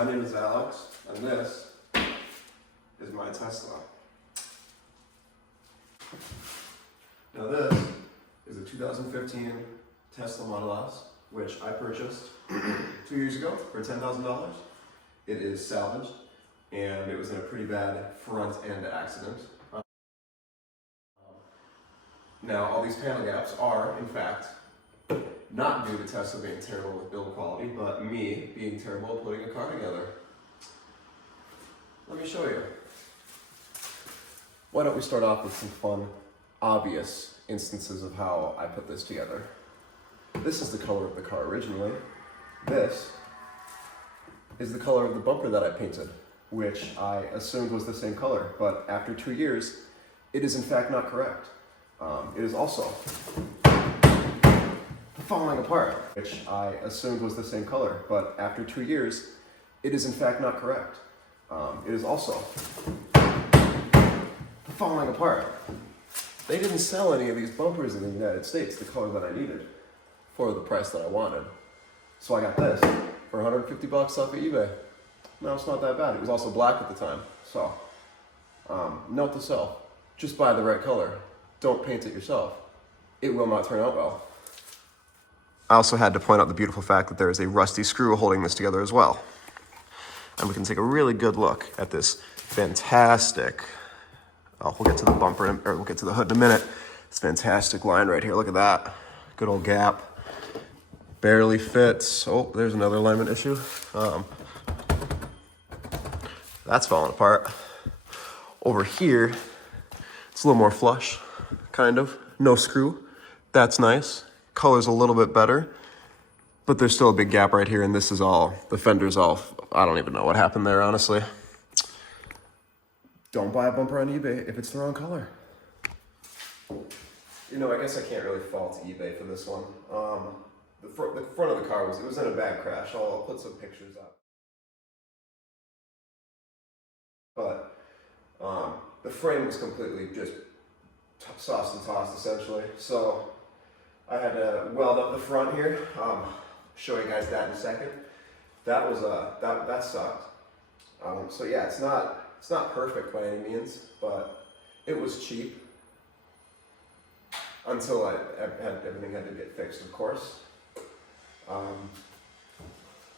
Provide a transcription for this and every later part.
My name is Alex, and this is my Tesla. Now this is a 2015 Tesla Model S, which I purchased 2 years ago for $10,000. It is salvaged, and it was in a pretty bad front end accident. Now all these panel gaps are, in fact, not due to Tesla being terrible with build quality, but me being terrible at putting a car together. Let me show you. Why don't we start off with some fun, obvious instances of how I put this together. This is the color of the car originally. This is the color of the bumper that I painted, which I assumed was the same color, but after 2 years, it is in fact not correct. It is also falling apart, which I assumed was the same color, but after 2 years, it is in fact not correct. It is also falling apart. They didn't sell any of these bumpers in the United States the color that I needed for the price that I wanted. So I got this for 150 bucks off of eBay. No, it's not that bad. It was also black at the time. So, note to self, just buy the right color. Don't paint it yourself. It will not turn out well. I also had to point out the beautiful fact that there is a rusty screw holding this together as well. And we can take a really good look at this fantastic, we'll get to the bumper, or we'll get to the hood in a minute. This fantastic line right here, look at that. Good old gap. Barely fits. Oh, there's another alignment issue. That's falling apart. Over here, it's a little more flush, kind of. No screw. That's nice. Color's a little bit better, but there's still a big gap right here, and this is all, the fender's all, I don't even know what happened there, honestly. Don't buy a bumper on eBay if it's the wrong color. You know, I guess I can't really fault eBay for this one. The front of the car was in a bad crash. I'll put some pictures up. But the frame was completely just sauced and tossed, essentially. So I had to weld up the front here. Show you guys that in a second. That was that sucked. So yeah, it's not perfect by any means, but it was cheap until everything had to get fixed, of course.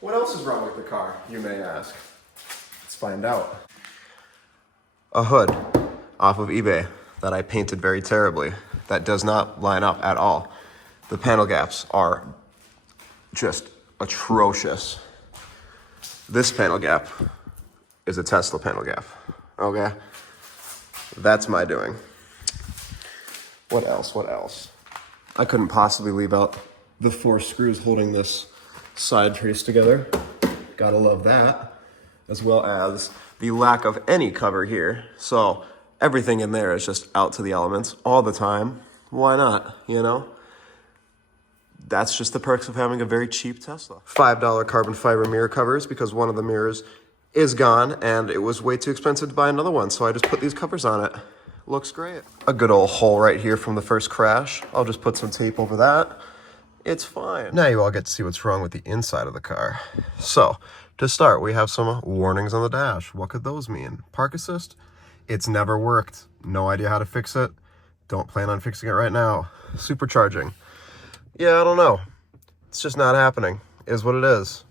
What else is wrong with the car, you may ask? Let's find out. A hood off of eBay that I painted very terribly. That does not line up at all. The panel gaps are just atrocious. This panel gap is a Tesla panel gap, okay? That's my doing. What else? I couldn't possibly leave out the 4 screws holding this side piece together. Gotta love that. As well as the lack of any cover here. So everything in there is just out to the elements all the time. Why not, you know? That's just the perks of having a very cheap Tesla. $5 carbon fiber mirror covers because one of the mirrors is gone and it was way too expensive to buy another one. So I just put these covers on it. Looks great. A good old hole right here from the first crash. I'll just put some tape over that. It's fine. Now you all get to see what's wrong with the inside of the car. So, to start, we have some warnings on the dash. What could those mean? Park assist? It's never worked. No idea how to fix it. Don't plan on fixing it right now. Supercharging. Yeah, I don't know. It's just not happening. Is what it is.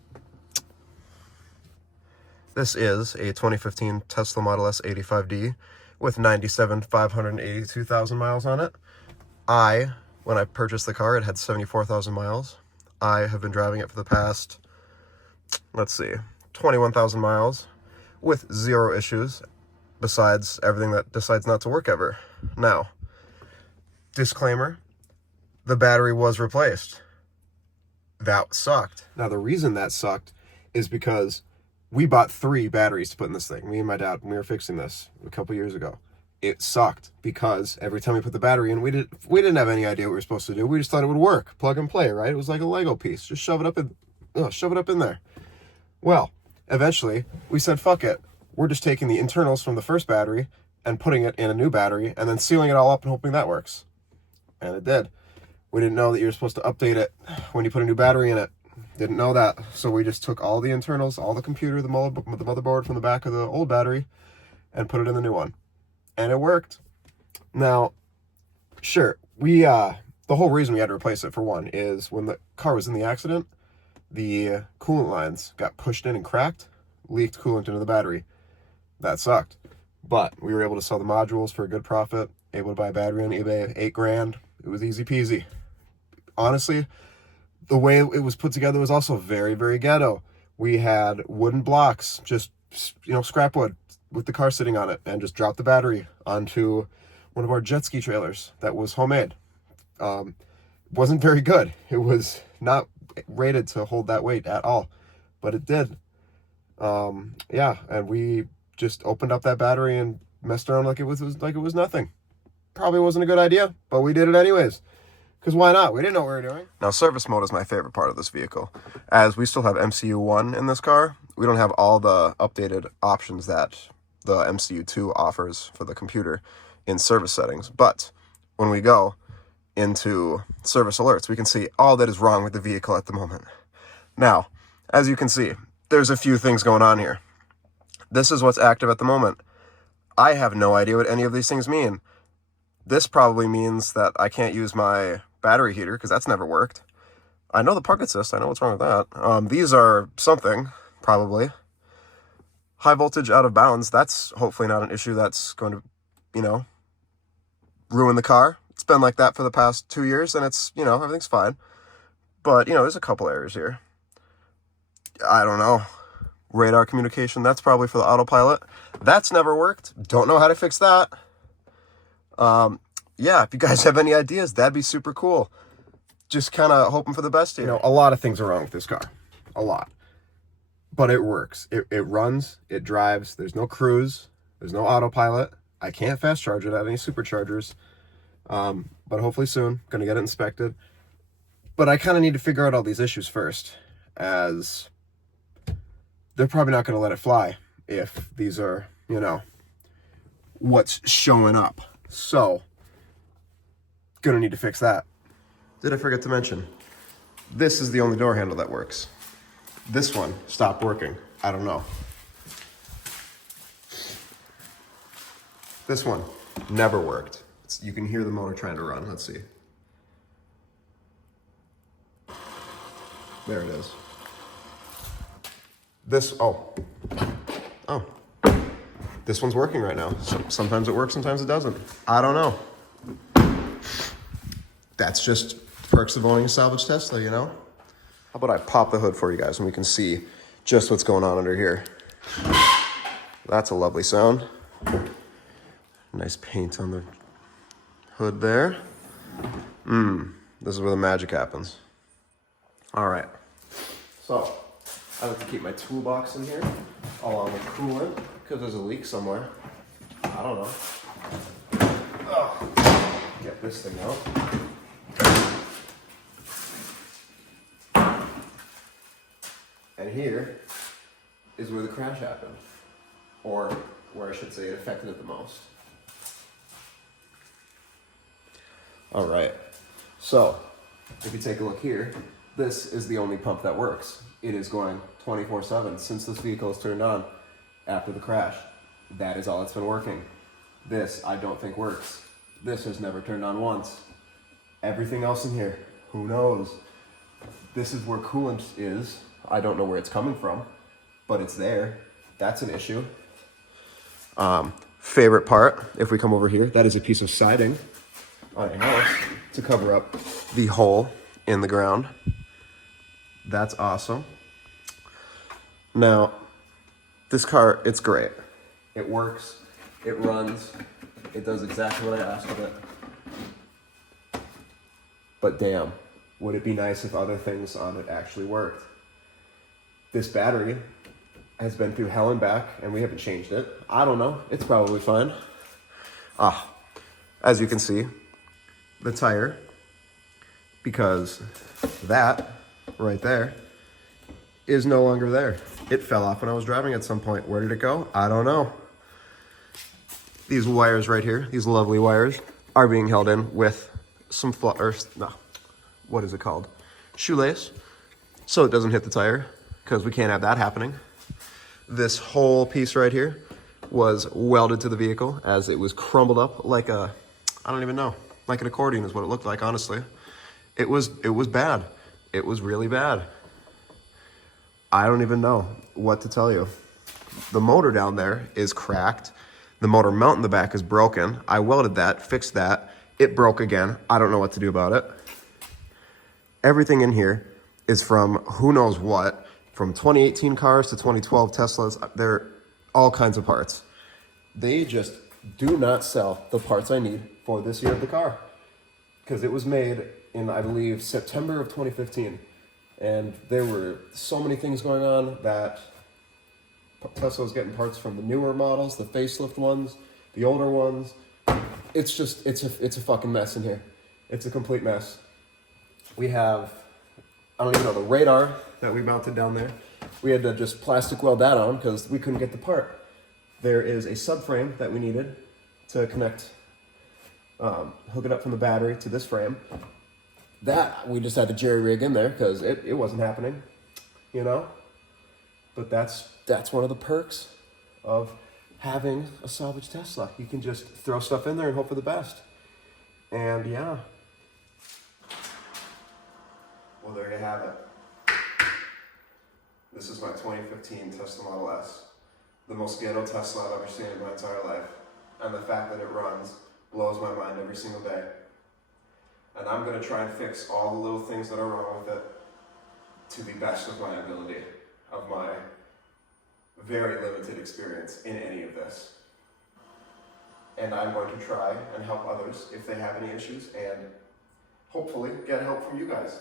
This is a 2015 Tesla Model S 85D with 97,582,000 miles on it. When I purchased the car, it had 74,000 miles. I have been driving it for the past, 21,000 miles with 0 issues, besides everything that decides not to work ever. Now, disclaimer, the battery was replaced. That sucked. Now, the reason that sucked is because we bought 3 batteries to put in this thing. Me and my dad, when we were fixing this a couple years ago. It sucked because every time we put the battery in, we didn't have any idea what we were supposed to do. We just thought it would work, plug and play, right? It was like a Lego piece. Just shove it up in there. Well, eventually we said, fuck it. We're just taking the internals from the first battery and putting it in a new battery and then sealing it all up and hoping that works. And it did. We didn't know that you were supposed to update it when you put a new battery in it. Didn't know that. So we just took all the internals, all the computer, the motherboard from the back of the old battery and put it in the new one. And it worked. Now, sure, we, the whole reason we had to replace it, for one, is when the car was in the accident, the coolant lines got pushed in and cracked, leaked coolant into the battery. That sucked. But we were able to sell the modules for a good profit, able to buy a battery on eBay, $8,000. It was easy peasy. Honestly, the way it was put together was also very, very ghetto. We had wooden blocks, just, scrap wood with the car sitting on it, and just dropped the battery onto one of our jet ski trailers that was homemade. Wasn't very good. It was not rated to hold that weight at all, but it did. Yeah, and we just opened up that battery and messed around like it was nothing. Probably wasn't a good idea, but we did it anyways. Because why not? We didn't know what we were doing. Now, service mode is my favorite part of this vehicle. As we still have MCU 1 in this car, we don't have all the updated options that the MCU 2 offers for the computer in service settings. But when we go into service alerts, we can see all that is wrong with the vehicle at the moment. Now, as you can see, there's a few things going on here. This is what's active at the moment. I have no idea what any of these things mean. This probably means that I can't use my battery heater, because that's never worked. I know the park assist. I know what's wrong with that. These are something, probably. High voltage out of bounds. That's hopefully not an issue that's going to, ruin the car. It's been like that for the past 2 years, and it's, everything's fine. But, there's a couple errors here. I don't know. Radar communication, that's probably for the autopilot. That's never worked. Don't know how to fix that. Yeah, if you guys have any ideas, that'd be super cool. Just kind of hoping for the best here. A lot of things are wrong with this car. A lot. But it works. It runs, it drives. There's no cruise. There's no autopilot. I can't fast charge it at any superchargers. But hopefully soon. Going to get it inspected. But I kind of need to figure out all these issues first, as they're probably not going to let it fly if these are, what's showing up. So, gonna need to fix that. Did I forget to mention, this is the only door handle that works. This one stopped working. I don't know. This one never worked. You can hear the motor trying to run. Let's see. There it is. This one's working right now. So sometimes it works, sometimes it doesn't. I don't know. That's just perks of owning a salvage Tesla, How about I pop the hood for you guys and we can see just what's going on under here. That's a lovely sound. Nice paint on the hood there. This is where the magic happens. All right. So, I like to keep my toolbox in here, along with coolant, because there's a leak somewhere. I don't know. Get this thing out. And here is where the crash happened. Or where I should say it affected it the most. All right. So, if you take a look here, this is the only pump that works. It is going 24/7 since this vehicle is turned on after the crash. That is all that's been working. This I don't think works. This has never turned on once. Everything else in here, who knows? This is where coolant is. I don't know where it's coming from, but it's there. That's an issue. Favorite part, if we come over here, that is a piece of siding on a house to cover up the hole in the ground. That's awesome. Now, this car, it's great. It works, it runs, it does exactly what I asked of it. But damn, would it be nice if other things on it actually worked? This battery has been through hell and back, and we haven't changed it. I don't know, it's probably fine. As you can see, the tire, because that right there is no longer there. It fell off when I was driving at some point. Where did it go? I don't know. These wires right here, these lovely wires, are being held in with some what is it called? Shoelace. so it doesn't hit the tire, because we can't have that happening. This whole piece right here was welded to the vehicle as it was crumbled up like a, I don't even know, like an accordion is what it looked like, honestly. It was bad. It was really bad. I don't even know what to tell you. The motor down there is cracked. The motor mount in the back is broken. I welded that, fixed that. It broke again. I don't know what to do about it. Everything in here is from who knows what, from 2018 cars to 2012 Teslas. They're all kinds of parts. They just do not sell the parts I need for this year of the car, because it was made in, I believe, September of 2015. And there were so many things going on that Tesla was getting parts from the newer models, the facelift ones, the older ones. It's just, it's a fucking mess in here. It's a complete mess. We have, I don't even know, the radar that we mounted down there. We had to just plastic weld that on because we couldn't get the part. There is a subframe that we needed to connect, hook it up from the battery to this frame. That we just had to jerry rig in there because it wasn't happening, you know? But that's one of the perks of having a salvage Tesla. You can just throw stuff in there and hope for the best. And yeah. Well, there you have it. This is my 2015 Tesla Model S. The most ghetto Tesla I've ever seen in my entire life. And the fact that it runs blows my mind every single day. And I'm going to try and fix all the little things that are wrong with it to the best of my ability, of my very limited experience in any of this. And I'm going to try and help others if they have any issues, and hopefully get help from you guys,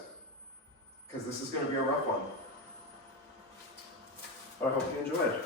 because this is going to be a rough one. But I hope you enjoyed.